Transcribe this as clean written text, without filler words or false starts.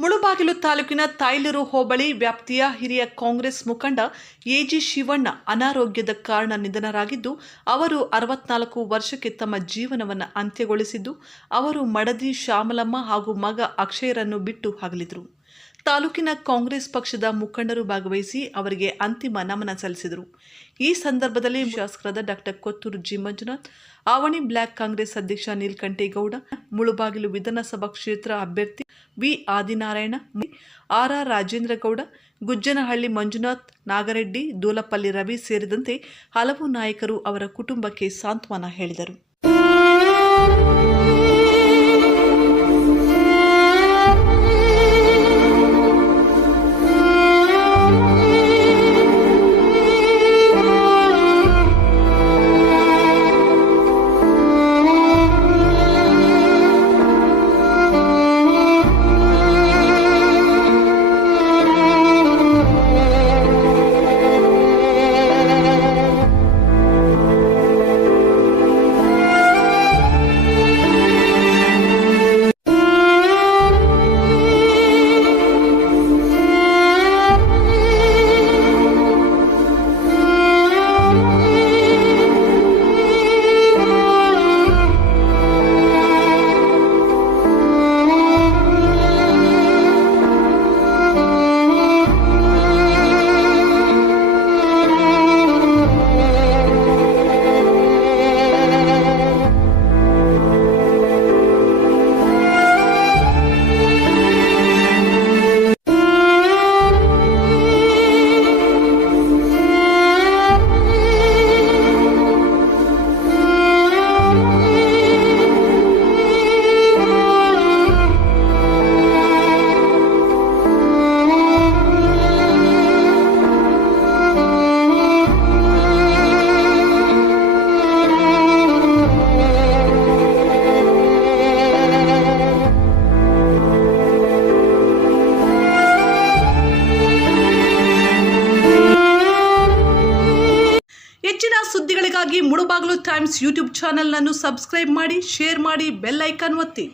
ಮುಳುಬಾಗಿಲು ತಾಲೂಕಿನ ತಾಯ್ಲೂರು ಹೋಬಳಿ ವ್ಯಾಪ್ತಿಯ ಹಿರಿಯ ಕಾಂಗ್ರೆಸ್ ಮುಖಂಡ ಎಜಿ ಶಿವಣ್ಣ ಅನಾರೋಗ್ಯದ ಕಾರಣ ನಿಧನರಾಗಿದ್ದು, ಅವರು 64 ವರ್ಷಕ್ಕೆ ತಮ್ಮ ಜೀವನವನ್ನು ಅಂತ್ಯಗೊಳಿಸಿದ್ದು, ಅವರು ಮಡದಿ ಶ್ಯಾಮಲಮ್ಮ ಹಾಗೂ ಮಗ ಅಕ್ಷಯರನ್ನು ಬಿಟ್ಟು ಅಗಲಿದರು. ತಾಲೂಕಿನ ಕಾಂಗ್ರೆಸ್ ಪಕ್ಷದ ಮುಖಂಡರು ಭಾಗವಹಿಸಿ ಅವರಿಗೆ ಅಂತಿಮ ನಮನ ಸಲ್ಲಿಸಿದರು. ಈ ಸಂದರ್ಭದಲ್ಲಿ ಶಾಸಕರಾದ doctor Kothur G Manjunath, Avani block Congress ಅಧ್ಯಕ್ಷ ನೀಲಕಂಠೇಗೌಡ, ಮುಳುಬಾಗಿಲು ವಿಧಾನಸಭಾ ಕ್ಷೇತ್ರ ಅಭ್ಯರ್ಥಿ ವಿ ಆದಿನಾರಾಯಣ, ಆರ್ ರಾಜೇಂದ್ರಗೌಡ, ಗುಜ್ಜನಹಳ್ಳಿ ಮಂಜುನಾಥ್, ನಾಗರೆಡ್ಡಿ, ದೂಲಪಲ್ಲಿ ರವಿ ಸೇರಿದಂತೆ ಹಲವು ನಾಯಕರು ಅವರ ಕುಟುಂಬಕ್ಕೆ ಸಾಂತ್ವನ ಹೇಳಿದರು. ಹೆಚ್ಚಿನ ಸುದ್ದಿಗಳಿಗಾಗಿ ಮುಳುಬಾಗಿಲು ಟೈಮ್ಸ್ ಯೂಟ್ಯೂಬ್ ಚಾನೆಲ್ ಅನ್ನು ಸಬ್ಸ್ಕ್ರೈಬ್ ಮಾಡಿ, ಶೇರ್ ಮಾಡಿ, ಬೆಲ್ ಐಕಾನ್ ಒತ್ತಿ.